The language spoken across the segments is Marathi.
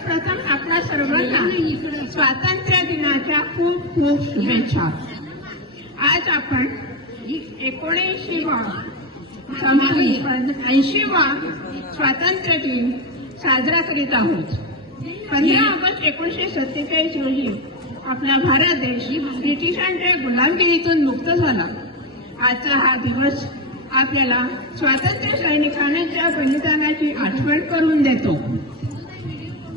सर्वप्रथम आपल्या सर्वांना स्वातंत्र्य दिनाच्या खूप खूप शुभेच्छा। आज आपण 80वा स्वातंत्र्य दिन साजरा करीत आहोत। 15 ऑगस्ट 1947 रोजी आपला भारत देश ब्रिटिशांच्या गुलामगिरीतून मुक्त झाला। आजचा हा दिवस आपल्याला स्वातंत्र्य सैनिकांच्या बलिदानाची आठवण करून देतो।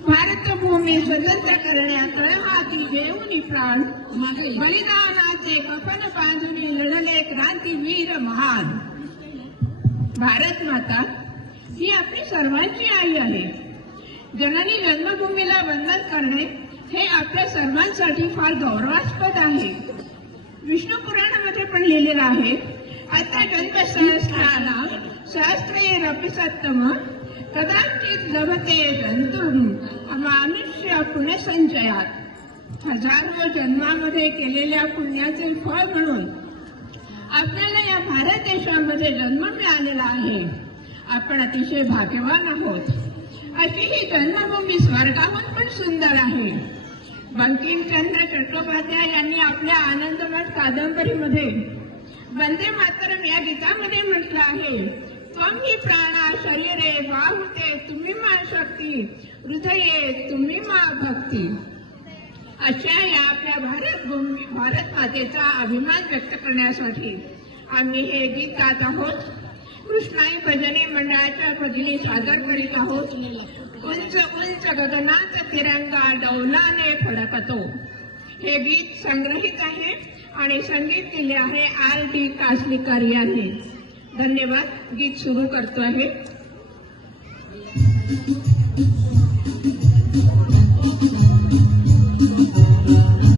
भारतभूमी स्वतंत्र करण्यात तळहाती घेऊन प्राण बलिदानाचे कफन बांधून लढले क्रांतीवीर महान। भारत माता ही आपली सर्वांची आई आहे। जननी जन्मभूमीला वंदन करणे हे आपल्या सर्वांसाठी फार गौरवास्पद आहे। विष्णू पुराणामध्ये पण लिहिलेलं आहे, आता जन्मसहस्राणां सहस्रैरपि सत्तम कदाचित लभते जंतुम मानुष्य पुण्यसंचयात। हजारो जन्मामध्ये केलेल्या पुण्याचे फळ म्हणून आपल्याला या भारत देशामध्ये जन्म मिळालेला आहे। आपण अतिशय भाग्यवान आहोत। अशी ही जन्मभूमी स्वर्गाहून पण सुंदर आहे। बंकिमचंद्र चट्टोपाध्याय यांनी आपल्या आनंदमठ कादंबरीमध्ये वंदे मातरम या गीतामध्ये म्हटलं आहे, त्वं हि प्राणा शरीरे बाहुते तुम्ही मा शक्ती हृदये तुम्ही मा भक्ती। अशा या आपल्या भारत मातेचा अभिमान व्यक्त करण्यासाठी आम्ही हे गीत गात आहोत। कृष्णाई भजनी मंडळाच्या भजनी सादर करीत आहोत। उंच उंच गगनात तिरंगा डौलाने फडकतो। हे गीत संग्रहित आहे आणि संगीत दिले आहे R.D. कासलीकर यांनी। धन्यवाद। गीत सुरू करतो आहे।